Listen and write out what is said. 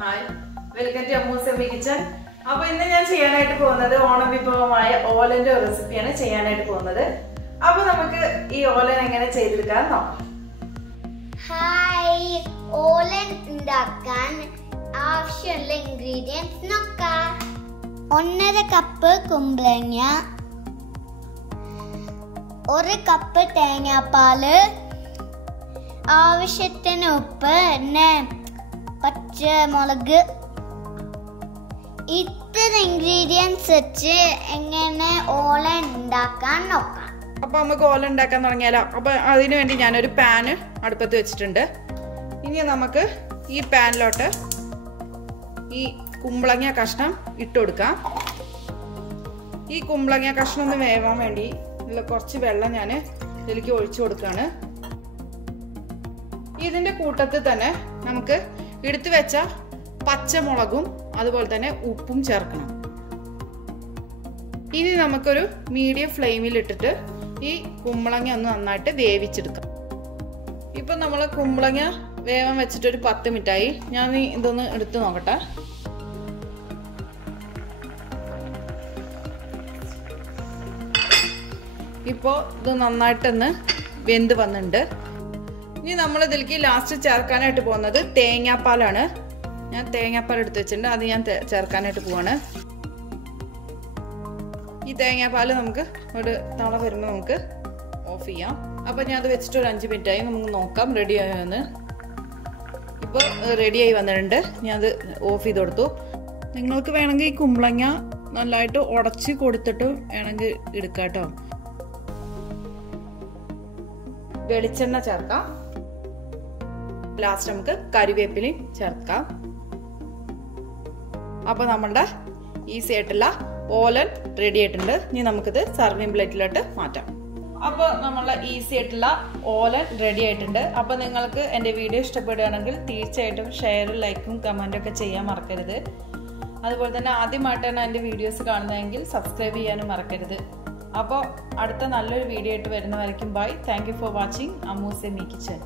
Hi, welcome to Ammu Kitchen. Now, I will show you Onam Olan recipe. Now, we will Hi, Olan ingredients nokka. 1.5 cup kumblanga, 1 cup തേങ്ങാപ്പാല്, ആവശ്യത്തിന് ഉപ്പ്, പച്ചമുളക്. ഇത്ര ingredients വെച്ച് എങ്ങനെ ഓലൻ ഉണ്ടാക്കാൻ നോക്കാം. അപ്പോൾ നമുക്ക് ഓലൻ ഉണ്ടാക്കാൻ തുടങ്ങിയാലോ. അപ്പോൾ അതിനു വേണ്ടി ഞാൻ ഒരു പാൻ അടുപ്പത്ത് വെച്ചിട്ടുണ്ട്. ഇനി നമുക്ക് ഈ പാനിലോട്ട് ഈ കുമ്പളങ്ങ കഷ്ണം ഇട്ട് കൊടുക്കാം. ഈ കുമ്പളങ്ങ കഷ്ണം ഒന്ന് വേവാൻ വേണ്ടി കുറച്ച് വെള്ളം ഞാൻ ഇതിലേക്ക് ഒഴിച്ചു കൊടുക്കുകയാണ്. ഇതിന്റെ കൂട്ടത്തിൽ തന്നെ നമുക്ക് എടുത്തു വെച്ച പച്ചമുളകും അതുപോലെ തന്നെ ഉപ്പും ചേർക്കണം. ഇനി നമുക്കൊരു മീഡിയം ഫ്ലെയിമിൽ ഇട്ടിട്ട് ഈ കുമ്പളങ്ങ ഒന്ന് നന്നായിട്ട് വേവിച്ചെടുക്കാം. ഇപ്പൊ നമ്മൾ കുമ്പളങ്ങ വേവാൻ വെച്ചിട്ട് ഒരു 10 മിനിറ്റായി. ഞാൻ ഇതൊന്ന് എടുത്തു നോക്കട്ടെ. ഇപ്പോൾ ഇത് നന്നായിട്ടൊന്ന് വെന്ത് വന്നിട്ടുണ്ട്. ഇനി നമ്മൾ ഇതിലേക്ക് ലാസ്റ്റ് ചേർക്കാനായിട്ട് പോകുന്നത് തേങ്ങാപ്പാലാണ്. ഞാൻ തേങ്ങാപ്പാൽ എടുത്ത് വെച്ചിട്ടുണ്ട്, അത് ഞാൻ ചേർക്കാനായിട്ട് പോവാണ്. ഈ തേങ്ങാപ്പാൽ നമുക്ക് ഒരു തള വരുമ്പോൾ നമുക്ക് ഓഫ് ചെയ്യാം. അപ്പോൾ ഞാൻ അത് വെച്ചിട്ട് ഒരു 5 മിനിറ്റായി. നമുക്ക് നോക്കാം റെഡി ആയോന്ന്. ഇപ്പോൾ റെഡിയായി വന്നിട്ടുണ്ട്. ഞാൻ അത് ഓഫ് ചെയ്ത് കൊടുത്തു. നിങ്ങൾക്ക് വേണമെങ്കിൽ ഈ കുമ്പളങ്ങ നല്ലതായിട്ട് ഉടച്ച് കൊടുത്തിട്ട് വേണമെങ്കിൽ എടുക്കാം കേട്ടോ. വെളിച്ചെണ്ണ ചേർക്കാം. ലാസ്റ്റ് നമുക്ക് കറിവേപ്പിലയും ചേർക്കാം. അപ്പൊ നമ്മളുടെ ഈസി ആയിട്ടുള്ള ഓലൻ റെഡി ആയിട്ടുണ്ട്. ഇനി നമുക്കിത് സർവിംഗ് പ്ലേറ്റിലോട്ട് മാറ്റാം. അപ്പോൾ നമ്മളുടെ ഈസി ആയിട്ടുള്ള ഓലൻ റെഡി ആയിട്ടുണ്ട്. അപ്പോൾ നിങ്ങൾക്ക് എൻ്റെ വീഡിയോ ഇഷ്ടപ്പെടുകയാണെങ്കിൽ തീർച്ചയായിട്ടും ഷെയറും ലൈക്കും കമൻറ്റും ഒക്കെ ചെയ്യാൻ മറക്കരുത്. അതുപോലെ തന്നെ ആദ്യമായിട്ടാണ് എൻ്റെ വീഡിയോസ് കാണുന്നതെങ്കിൽ സബ്സ്ക്രൈബ് ചെയ്യാനും മറക്കരുത്. അപ്പോൾ അടുത്ത നല്ലൊരു വീഡിയോ ആയിട്ട് വരുന്നവരേക്കും bye. Thank you for watching Ammu's kitchen.